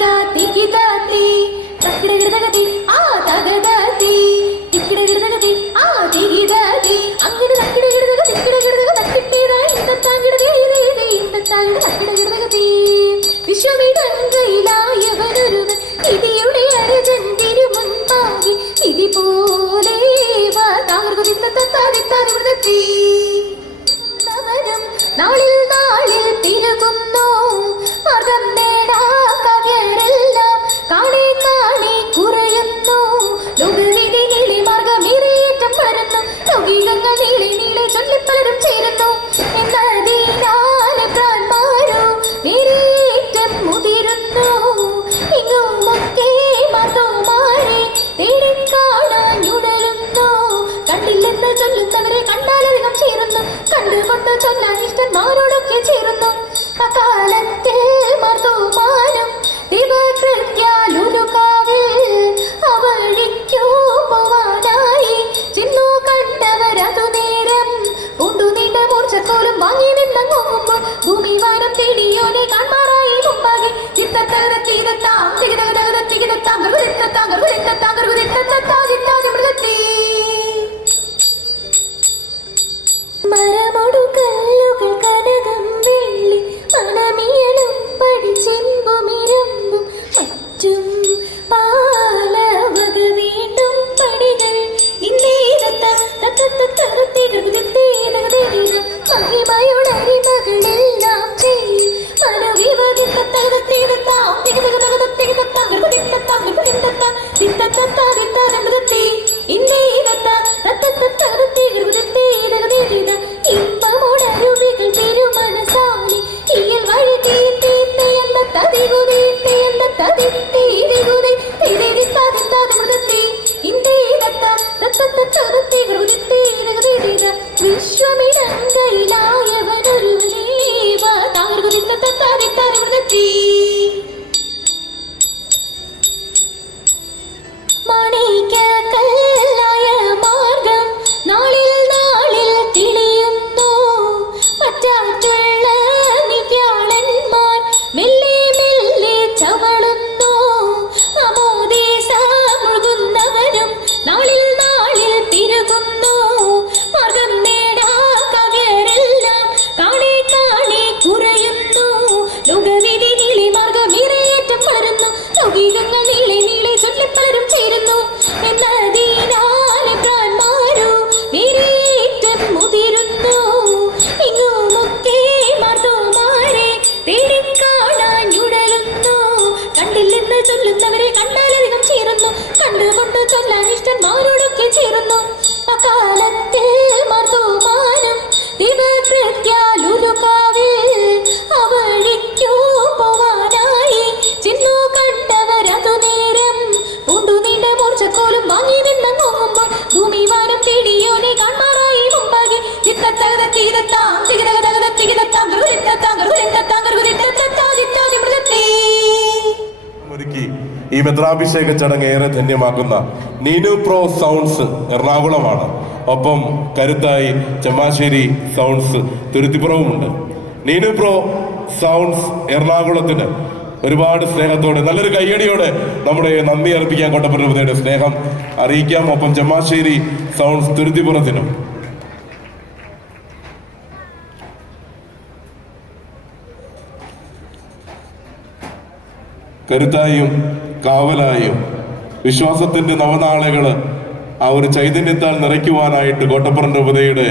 দাতি ചൊല്ലാനിഷ്ടന്മാരോട് കൊല്ലുന്നവരെ കണ്ടാലധികം ചീറുന്നു കണ്ടുകൊണ്ട് ചൊല്ലാൻ ചൊല്ലാനിഷ്ടന്മാരോടൊക്കെ ചേരുന്നു. അകാലത്തിൽ മാർത്തോ ഈ മെത്രാഭിഷേക ചടങ്ങ് ഏറെ ധന്യമാക്കുന്ന നീനു പ്രോ സൗണ്ട്സ് എറണാകുളമാണ്. ഒപ്പം കരുത്തായി ചെമ്മാശ്ശേരി സൗണ്ട്സ് തുരുത്തിപ്പുറവുമുണ്ട്. നീനു പ്രോ സൗണ്ട്സ് എറണാകുളത്തിന് ഒരുപാട് സ്നേഹത്തോടെ നല്ലൊരു കയ്യടിയോടെ നമ്മുടെ നന്ദി അർപ്പിക്കാൻ കൊട്ടപ്പുറയുടെ സ്നേഹം അറിയിക്കാം. ഒപ്പം ചെമ്മാശ്ശേരി സൗണ്ട്സ് തുരുത്തിപ്പുറത്തിനും. കരുത്തായും കാവലായും വിശ്വാസത്തിന്റെ നവനാളുകൾ ആ ഒരു ചൈതന്യത്താൽ നിറയ്ക്കുവാനായിട്ട് കോട്ടപ്പുറം രൂപതയുടെ